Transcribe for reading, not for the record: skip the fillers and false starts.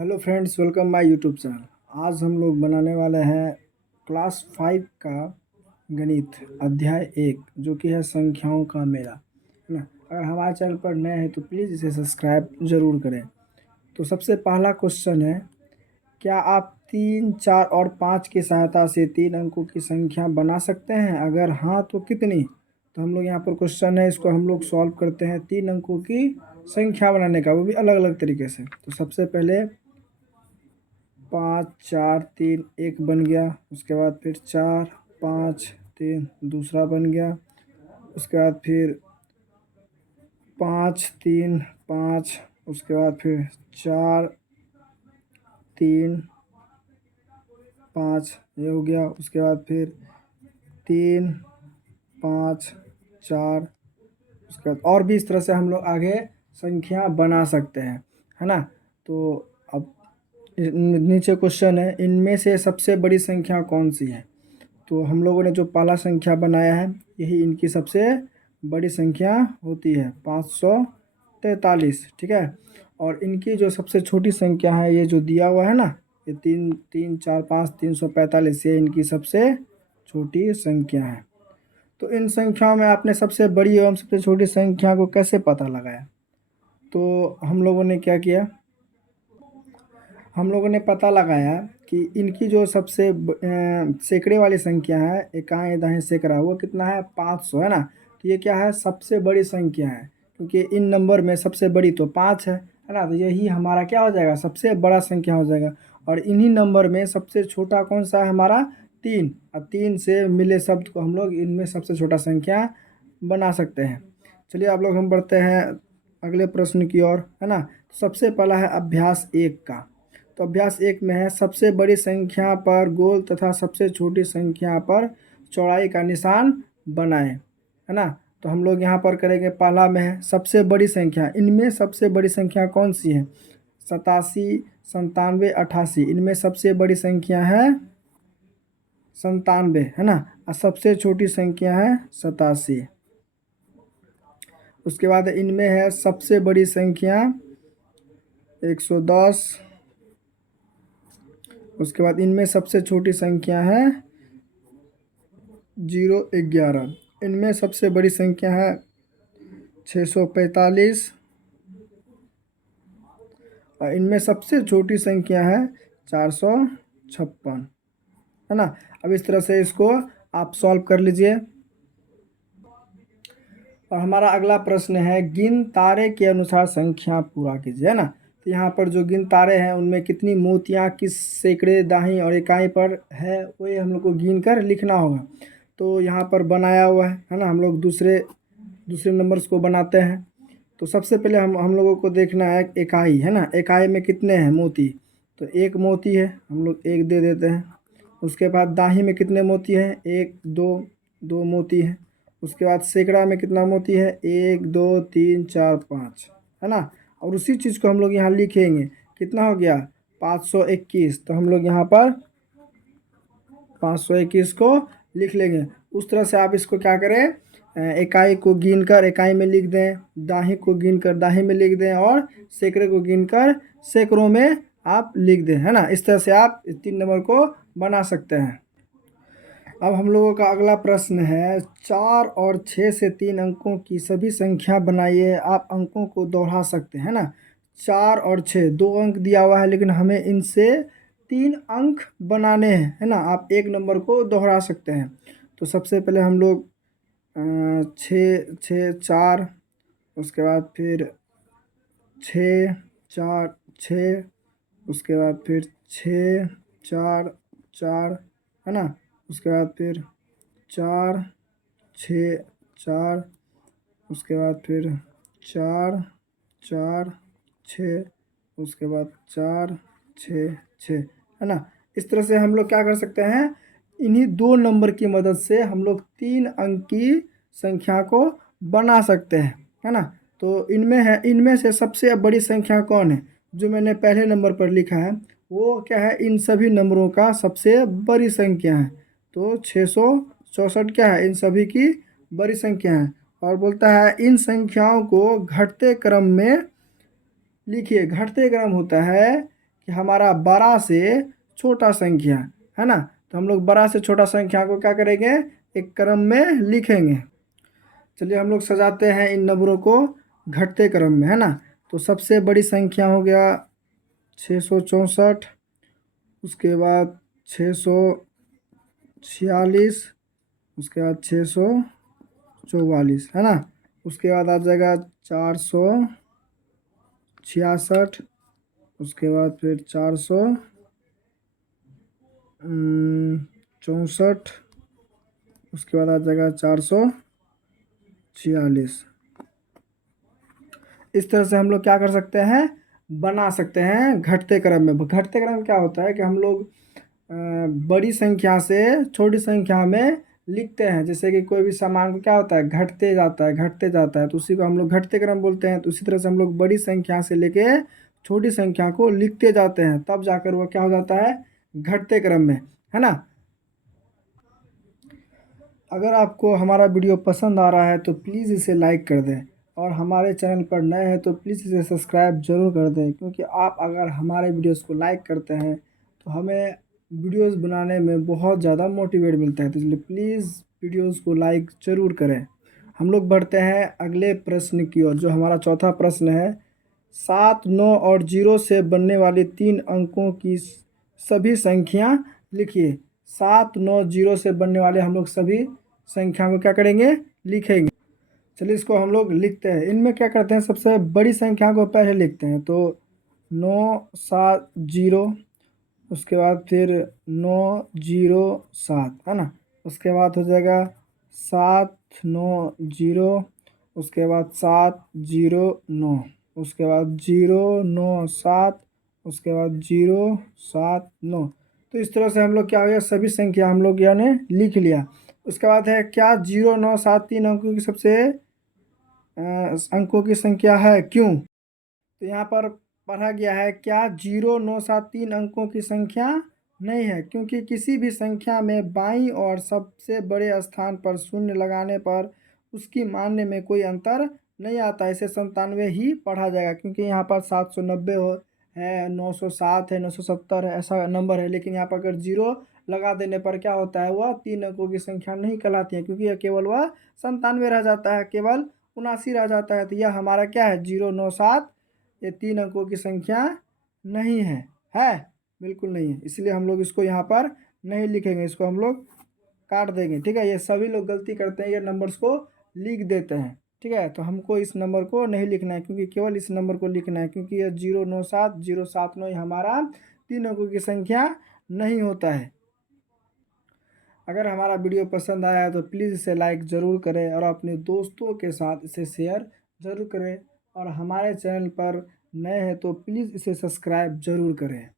Hello friends, welcome my YouTube channel. आज हम लोग बनाने वाले हैं क्लास 5 का गणित अध्याय 1, जो कि है संख्याओं का मेला, है ना। अगर हमारे चैनल पर नए हैं तो प्लीज़ इसे सब्सक्राइब ज़रूर करें। तो सबसे पहला क्वेश्चन है, क्या आप 3, 4 और 5 की सहायता से 3 अंकों की संख्या बना सकते हैं? अगर हाँ तो कितनी? तो हम लोग यहाँ पर क्वेश्चन है, इसको हम लोग सॉल्व करते हैं 3 अंकों की संख्या बनाने का, वो भी अलग अलग तरीके से। तो सबसे पहले 5, 4, 3 एक बन गया। उसके बाद फिर 4, 5, 3 दूसरा बन गया। उसके बाद फिर 5, 3, 5। उसके बाद फिर 4, 3, 5 ये हो गया। उसके बाद फिर 3, 5, 4। उसके बाद और भी इस तरह से हम लोग आगे संख्या बना सकते हैं, है ना। तो अब नीचे क्वेश्चन है, इनमें से सबसे बड़ी संख्या कौन सी है? तो हम लोगों ने जो पहला संख्या बनाया है, यही इनकी सबसे बड़ी संख्या होती है, 543, ठीक है। और इनकी जो सबसे छोटी संख्या है, ये जो दिया हुआ है ना, ये 3, 3, 4, 5, 345, ये इनकी सबसे छोटी संख्या है। तो इन संख्याओं में आपने सबसे बड़ी एवं सबसे छोटी संख्या को कैसे पता लगाया? तो हम लोगों ने क्या किया, हम लोगों ने पता लगाया कि इनकी जो सबसे सैकड़े वाली संख्या है, इकाई दाएं सैकड़ा, वो कितना है? 500, है ना। तो ये क्या है? सबसे बड़ी संख्या है, क्योंकि इन नंबर में सबसे बड़ी तो 5 है ना। तो यही हमारा क्या हो जाएगा? सबसे बड़ा संख्या हो जाएगा। और इन्हीं नंबर में सबसे छोटा कौन सा है? हमारा 3। और 3 से मिले शब्द को हम लोग इनमें सबसे छोटा संख्या बना सकते हैं। चलिए आप लोग हम बढ़ते हैं अगले प्रश्न की ओर, है ना। सबसे पहला है अभ्यास 1 का। तो अभ्यास 1 में है, सबसे बड़ी संख्या पर गोल तथा सबसे छोटी संख्या पर चौड़ाई का निशान बनाएं, है ना। तो हम लोग यहाँ पर करेंगे, पहला में है सबसे बड़ी संख्या। इनमें सबसे बड़ी संख्या कौन सी है? 87, 97, 88। इनमें सबसे बड़ी संख्या है 97, है ना। और सबसे छोटी संख्या है 87। उसके बाद इनमें है सबसे बड़ी संख्या 110। उसके बाद इनमें सबसे छोटी संख्या है 011। इनमें सबसे बड़ी संख्या है 645। और इनमें सबसे छोटी संख्या है 456, है ना। अब इस तरह से इसको आप सॉल्व कर लीजिए। और हमारा अगला प्रश्न है, गिन तारे के अनुसार संख्या पूरा कीजिए, है ना। तो यहाँ पर जो गिन तारे हैं, उनमें कितनी मोतियाँ किस सैकड़े दाहीं और इकाई पर है, वही हम लोग को गिन कर लिखना होगा। तो यहाँ पर बनाया हुआ है ना। हम लोग दूसरे नंबर्स को बनाते हैं। तो सबसे पहले हम लोगों को देखना है इकाई, है ना। इकाई में कितने हैं मोती? तो एक मोती है, हम लोग एक दे देते हैं। उसके बाद दाही में कितने मोती हैं? 1, 2, 2 मोती हैं। उसके बाद सैकड़ा में कितना मोती है? 1, 2, 3, 4, 5, है ना। और उसी चीज़ को हम लोग यहाँ लिखेंगे, कितना हो गया? 521। तो हम लोग यहाँ पर 521 को लिख लेंगे। उस तरह से आप इसको क्या करें, इकाई को गिन कर इकाई में लिख दें, दाही को गिन कर दाही में लिख दें, और सैकड़े को गिन कर सैकड़ों में आप लिख दें, है ना। इस तरह से आप 3 नंबर को बना सकते हैं। अब हम लोगों का अगला प्रश्न है, 4 और 6 से 3 अंकों की सभी संख्या बनाइए। आप अंकों को दोहरा सकते हैं ना। 4 और 6 2 अंक दिया हुआ है, लेकिन हमें इनसे 3 अंक बनाने हैं, है ना। आप एक नंबर को दोहरा सकते हैं। तो सबसे पहले हम लोग 6, 6, 4। उसके बाद फिर 6, 4, 6। उसके बाद फिर 6, 4, 4, है ना। उसके बाद फिर 4, 6, 4। उसके बाद फिर 4, 4, 6। उसके बाद 4, 6, 6, है ना। इस तरह से हम लोग क्या कर सकते हैं, इन्हीं 2 नंबर की मदद से हम लोग 3 अंक की संख्या को बना सकते हैं, है ना। तो इनमें से सबसे बड़ी संख्या कौन है? जो मैंने पहले नंबर पर लिखा है, वो क्या है? इन सभी नंबरों का सबसे बड़ी संख्या है। तो 664 क्या है? इन सभी की बड़ी संख्या है। और बोलता है, इन संख्याओं को घटते क्रम में लिखिए। घटते क्रम होता है कि हमारा बड़ा से छोटा संख्या है ना, तो हम लोग बड़ा से छोटा संख्या को क्या करेंगे, एक क्रम में लिखेंगे। चलिए हम लोग सजाते हैं इन नंबरों को घटते क्रम में, है ना। तो सबसे बड़ी संख्या हो गया 664, उसके बाद 646, उसके बाद 644, है ना। उसके बाद आ जाएगा 466, उसके बाद फिर 464, उसके बाद आ जाएगा 446। इस तरह से हम लोग क्या कर सकते हैं, बना सकते हैं घटते क्रम में। घटते क्रम में क्या होता है कि हम लोग बड़ी संख्या से छोटी संख्या में लिखते हैं। जैसे कि कोई भी सामान को क्या होता है, घटते जाता है घटते जाता है, तो उसी को हम लोग घटते क्रम बोलते हैं। तो उसी तरह से हम लोग बड़ी संख्या से लेके छोटी संख्या को लिखते जाते हैं, तब जाकर वो क्या हो जाता है, घटते क्रम में, है ना। अगर आपको हमारा वीडियो पसंद आ रहा है तो प्लीज़ इसे लाइक कर दें, और हमारे चैनल पर नए हैं तो प्लीज़ इसे सब्सक्राइब ज़रूर कर दें, क्योंकि आप अगर हमारे वीडियोस को लाइक करते हैं तो हमें वीडियोस बनाने में बहुत ज़्यादा मोटिवेट मिलता है। तो इसलिए प्लीज़ वीडियोस को लाइक ज़रूर करें। हम लोग बढ़ते हैं अगले प्रश्न की ओर, जो हमारा चौथा प्रश्न है। 7, 9 और 0 से बनने वाली 3 अंकों की सभी संख्या लिखिए। 7, 9, 0 से बनने वाले हम लोग सभी संख्या को क्या करेंगे, लिखेंगे। चलिए इसको हम लोग लिखते हैं। इनमें क्या करते हैं, सबसे बड़ी संख्या को पहले लिखते हैं। तो 970, उसके बाद फिर 907, है ना। उसके बाद हो जाएगा 790, उसके बाद 709, उसके बाद 097, उसके बाद 079। तो इस तरह से हम लोग क्या हो गया, सभी संख्या हम लोग यानी लिख लिया। उसके बाद है क्या 0973 अंकों की सबसे अंकों की संख्या है, क्यों। तो यहाँ पर पढ़ा गया है क्या 0973 अंकों की संख्या नहीं है, क्योंकि किसी भी संख्या में बाईं और सबसे बड़े स्थान पर शून्य लगाने पर उसकी मान्य में कोई अंतर नहीं आता। इसे 97 ही पढ़ा जाएगा, क्योंकि यहाँ पर 790 है, 907 है, 970 है, ऐसा नंबर है। लेकिन यहाँ पर अगर 0 लगा देने पर क्या होता है, वह 3 अंकों की संख्या नहीं कहलाती है, क्योंकि यह केवल वह 97 रह जाता है, केवल 79 रह जाता है। तो यह हमारा क्या है, 097, ये 3 अंकों की संख्या नहीं है बिल्कुल नहीं है। इसलिए हम लोग इसको यहाँ पर नहीं लिखेंगे, इसको हम लोग काट देंगे। ठीक है, ये सभी लोग गलती करते हैं, ये नंबर्स को लिख देते हैं। ठीक है, तो हमको इस नंबर को नहीं लिखना है, क्योंकि केवल इस नंबर को लिखना है, क्योंकि यह 097, 079 हमारा 3 अंकों की संख्या नहीं होता है। अगर हमारा वीडियो पसंद आया है तो प्लीज़ इसे लाइक ज़रूर करें, और अपने दोस्तों के साथ इसे शेयर ज़रूर करें। और हमारे चैनल पर नए हैं तो प्लीज़ इसे सब्सक्राइब ज़रूर करें।